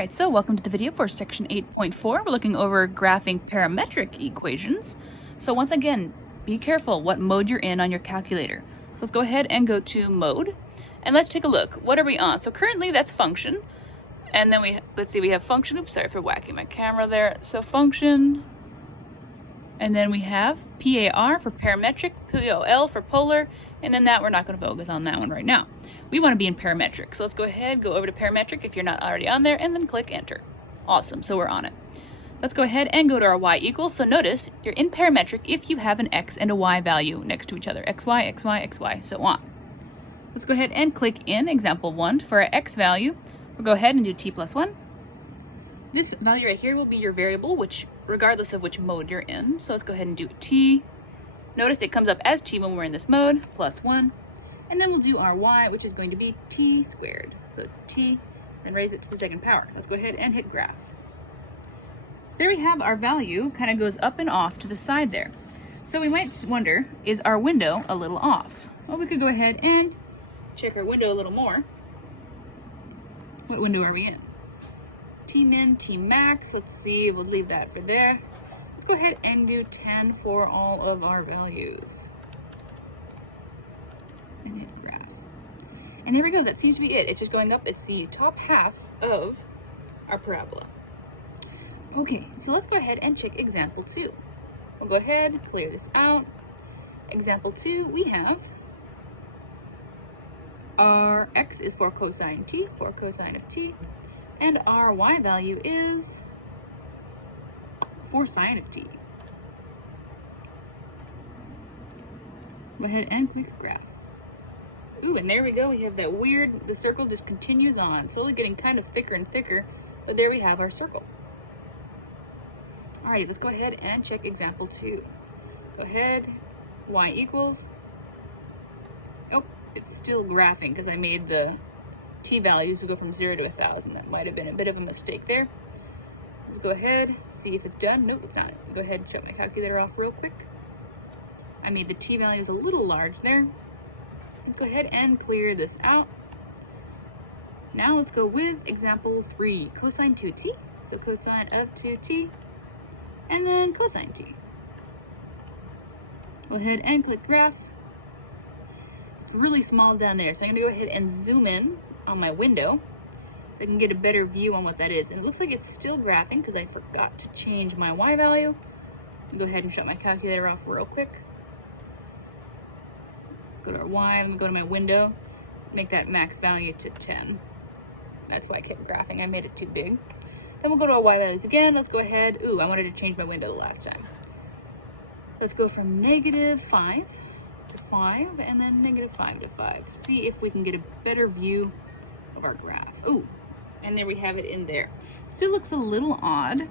Alright, so welcome to the video for section 8.4. We're looking over graphing parametric equations. So once again, be careful what mode you're in on your calculator. So let's go ahead and go to mode, and let's take a look. What are we on? So currently that's function, and then let's see, we have function. Oops, sorry for whacking my camera there. So function, and then we have PAR for parametric, POL for polar, and then that we're not going to focus on that one right now. We want to be in parametric. So let's go ahead, go over to parametric if you're not already on there, and then click enter. Awesome, so we're on it. Let's go ahead and go to our y equals. So notice you're in parametric if you have an x and a y value next to each other. xy, xy, xy, so on. Let's go ahead and click in example 1 for our x value. We'll go ahead and do t plus 1. This value right here will be your variable, which regardless of which mode you're in. So let's go ahead and do t. Notice it comes up as t when we're in this mode, plus 1. And then we'll do our y, which is going to be t squared. So t, and raise it to the second power. Let's go ahead and hit graph. So there we have our value, kind of goes up and off to the side there. So we might wonder, is our window a little off? Well, we could go ahead and check our window a little more. What window are we in? T min, T max. Let's see, we'll leave that for there. Let's go ahead and do 10 for all of our values. And hit graph. And there we go, that seems to be it. It's just going up, it's the top half of our parabola. Okay, so let's go ahead and check example 2. We'll go ahead, clear this out. Example 2, we have our x is 4 cosine t, 4 cosine of t, and our y value is 4 sine of t. Go ahead and click graph. Ooh, and there we go. We have that weird, the circle just continues on, slowly getting kind of thicker and thicker, but there we have our circle. Alrighty, let's go ahead and check example 2. Go ahead, y equals, oh, it's still graphing because I made the t values to go from 0 to 1,000. That might have been a bit of a mistake there. Let's go ahead, see if it's done. Nope, it's not. Go ahead and shut my calculator off real quick. I made the t values a little large there. Let's go ahead and clear this out. Now let's go with example 3, cosine 2t. So cosine of 2t, and then cosine t. Go ahead and click graph. It's really small down there, so I'm gonna go ahead and zoom in on my window so I can get a better view on what that is. And it looks like it's still graphing because I forgot to change my y value. Go ahead and shut my calculator off real quick. Go to our y, let me go to my window, make that max value to 10. That's why I kept graphing, I made it too big. Then we'll go to our y values again. Let's go ahead, ooh, I wanted to change my window the last time. Let's go from -5 to 5, and then -5 to 5. See if we can get a better view of our graph. Ooh, and there we have it in there. Still looks a little odd.